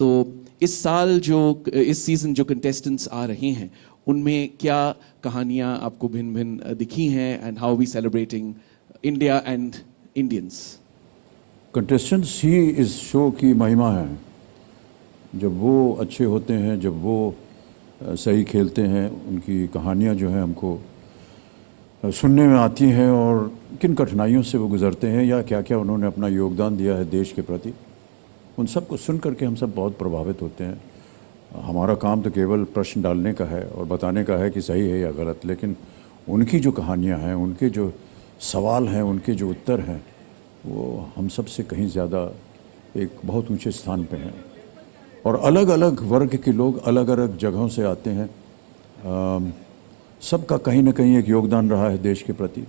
तो इस साल जो इस सीज़न जो कंटेस्टेंट्स आ रहे हैं उनमें क्या कहानियाँ आपको भिन्न भिन्न दिखी हैं and how we celebrating India and Indians? Contestants ही इस शो की महिमा है। जब वो अच्छे होते हैं, जब वो सही खेलते हैं, उनकी कहानियाँ जो हैं हमको सुनने में आती हैं और किन कठिनाइयों से वो गुज़रते हैं या क्या क्या उन्होंने अपना योगदान दिया है देश के प्रति, उन सब को सुन करके हम सब बहुत प्रभावित होते हैं। हमारा काम तो केवल प्रश्न डालने का है और बताने का है कि सही है या गलत, लेकिन उनकी जो कहानियाँ हैं, उनके जो सवाल हैं, उनके जो उत्तर हैं, वो हम सब से कहीं ज़्यादा एक बहुत ऊंचे स्थान पे हैं। और अलग अलग वर्ग के लोग अलग अलग जगहों से आते हैं। सबका कहीं ना कहीं एक योगदान रहा है देश के प्रति,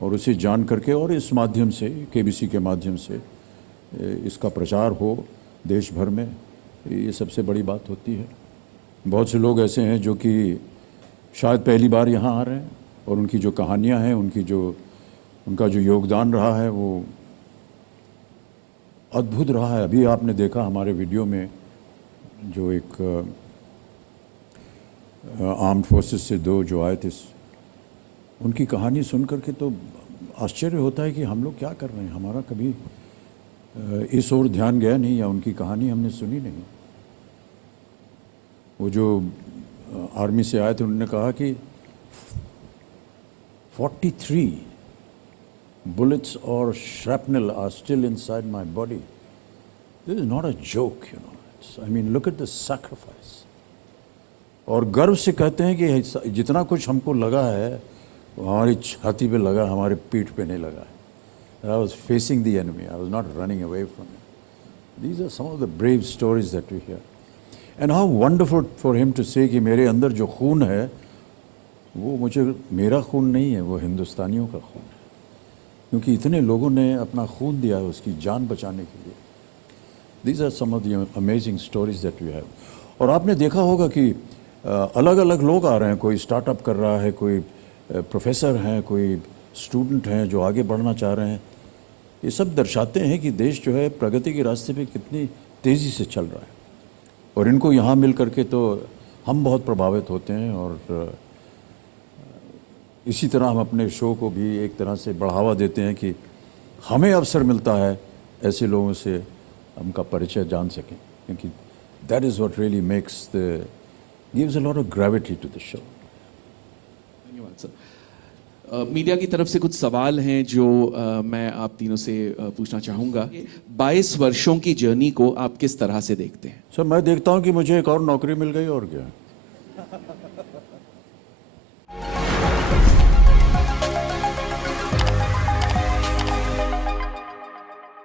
और उसे जान करके और इस माध्यम से, केबीसी के माध्यम से इसका प्रचार हो देश भर में, ये सबसे बड़ी बात होती है। बहुत से लोग ऐसे हैं जो कि शायद पहली बार यहाँ आ रहे हैं और उनकी जो कहानियाँ हैं, उनका जो योगदान रहा है वो अद्भुत रहा है। अभी आपने देखा हमारे वीडियो में जो एक आर्म्ड फोर्सेस से दो जो आए थे, उनकी कहानी सुन करके तो आश्चर्य होता है कि हम लोग क्या कर रहे हैं। हमारा कभी इस ओर ध्यान गया नहीं या उनकी कहानी हमने सुनी नहीं। वो जो आर्मी से आए थे उन्होंने कहा कि 43 bullets or shrapnel are still inside my body. This is not a joke, you know. I mean, look at the sacrifice. और गर्व से कहते हैं कि जितना कुछ हमको लगा है वो हमारी छाती पे लगा, हमारे पीठ पे नहीं लगा है। I was facing the enemy. I was not running away from it. These are some of the brave stories that we hear. And how wonderful for him to say कि मेरे अंदर जो खून है वो मेरा खून नहीं है, वो हिंदुस्तानियों का खून है, क्योंकि इतने लोगों ने अपना खून दिया है उसकी जान बचाने के लिए। These are some of the amazing stories that we have. और आपने देखा होगा कि अलग अलग लोग आ रहे हैं, कोई स्टार्टअप कर रहा है, कोई प्रोफेसर हैं, कोई स्टूडेंट हैं जो आगे बढ़ना चाह रहे हैं। ये सब दर्शाते हैं कि देश जो है प्रगति के रास्ते पे कितनी तेज़ी से चल रहा है, और इनको यहाँ मिल करके तो हम बहुत प्रभावित होते हैं। और इसी तरह हम अपने शो को भी एक तरह से बढ़ावा देते हैं कि हमें अवसर मिलता है ऐसे लोगों से उनका परिचय जान सकें, क्योंकि that is what really makes gives a lot of gravity to the show. धन्यवाद सर। मीडिया की तरफ से कुछ सवाल हैं जो मैं आप तीनों से पूछना चाहूँगा। 22 वर्षों की जर्नी को आप किस तरह से देखते हैं? सर, मैं देखता हूँ कि मुझे एक और नौकरी मिल गई, और क्या।